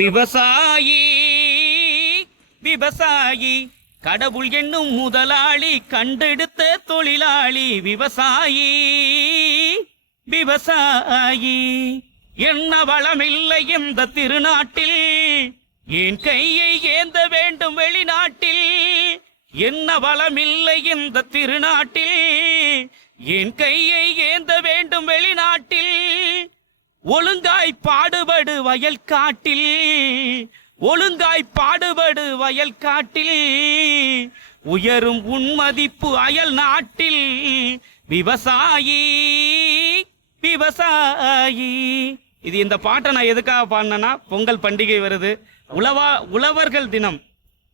விவசாயி விவசாயி கடவுள் என்னும் முதலாளி கண்டெடுத்த தொழிலாளி விவசாயி விவசாயி என்ன வளமில்லை இந்த திருநாட்டில் என் கையை ஏந்த வேண்டும் வெளிநாட்டில் என்ன வளமில்லை இந்த திருநாட்டில் என் கையை ஏந்த வேண்டும் வெளிநாட்டில் ஒழுங்காய் பாடுபடு வயல் காட்டில் ஒழுங்காய் பாடுபடு வயல் காட்டில் உயரும் உன்மதிப்பு அயல் நாட்டில் விவசாயி விவசாயி. இது இந்த பாட்டை நான் எதுக்காக பாடினேன்னா, பொங்கல் பண்டிகை வருது, உழவர்கள் தினம்,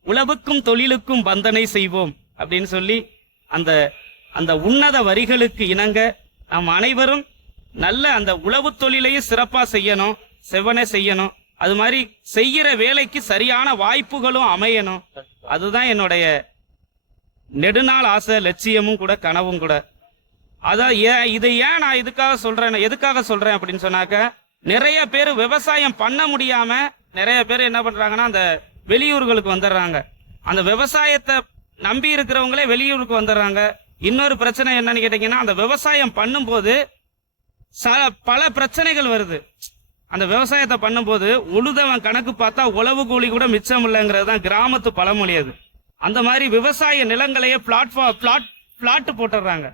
உழவுக்கும் தொழிலுக்கும் வந்தனை செய்வோம் அப்படின்னு சொல்லி அந்த அந்த உன்னத வரிகளுக்கு இணங்க நாம் அனைவரும் நல்ல அந்த உழவு தொழிலையும் சிறப்பா செய்யணும், செவ்வனே செய்யணும். அது மாதிரி செய்யற வேலைக்கு சரியான வாய்ப்புகளும் அமையணும். அதுதான் என்னுடைய நெடுநாள் ஆசை, லட்சியமும் கூட, கனவும் கூட. அதான் இதை ஏன் நான் எதுக்காக சொல்றேன் அப்படின்னு சொன்னாக்க, நிறைய பேர் விவசாயம் பண்ண முடியாம நிறைய பேர் என்ன பண்றாங்கன்னா அந்த வெளியூர்களுக்கு வந்துடுறாங்க. அந்த விவசாயத்தை நம்பி இருக்கிறவங்களே வெளியூருக்கு வந்துடுறாங்க. இன்னொரு பிரச்சனை என்னன்னு கேட்டீங்கன்னா, அந்த விவசாயம் பண்ணும்போது பல பிரச்சனைகள் வருது. அந்த விவசாயத்தை பண்ணும்போது உழுதவன் கணக்கு பார்த்தா உழவு கூலி கூட மிச்சம் இல்லைங்கிறது தான் கிராமத்து பழமொழி. அது அந்த மாதிரி விவசாய நிலங்களையே பிளாட் போட்டுறாங்க.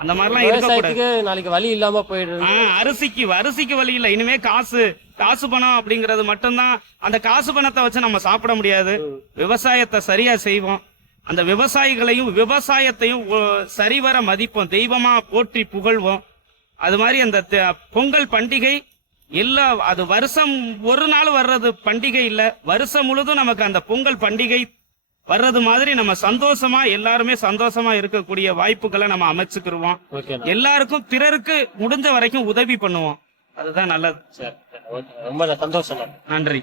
அந்த மாதிரிலாம் இருக்கக்கூடாது. நாளைக்கு வழி இல்லாம போயிடுது. அரிசிக்கு வழி இல்லை. இனிமே காசு பணம் அப்படிங்கறது மட்டும்தான். அந்த காசு பணத்தை வச்சு நம்ம சாப்பிட முடியாது. விவசாயத்தை சரியா செய்வோம். அந்த விவசாயிகளையும் விவசாயத்தையும் சரிவர மதிப்போம், தெய்வமா போற்றி புகழ்வோம். அது மாதிரி அந்த பொங்கல் பண்டிகை அது வருஷம் ஒரு நாள் வர்றது பண்டிகை இல்ல, வருஷம் முழுதும் நமக்கு அந்த பொங்கல் பண்டிகை வர்றது மாதிரி நம்ம சந்தோஷமா எல்லாருமே சந்தோஷமா இருக்கக்கூடிய வாய்ப்புகளை நம்ம அமைச்சுக்கிருவோம். எல்லாருக்கும் பிறருக்கு முடிஞ்ச வரைக்கும் உதவி பண்ணுவோம். அதுதான் நல்லது. ரொம்ப சந்தோஷம். நன்றி.